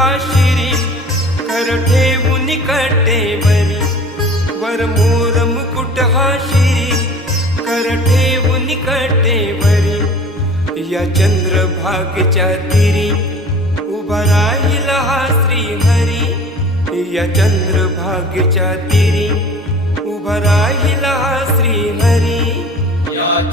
हा शिरी, कर ठेवून कटेवरी, वर मोर मुकुट हा शिरी, कर ठेवून कटेवरी. या चंद्रभागेच्या तीरी उभा राहिला हा श्रीहरी, या चंद्रभागेच्या तीरी उभा राहिला हा श्रीहरी. या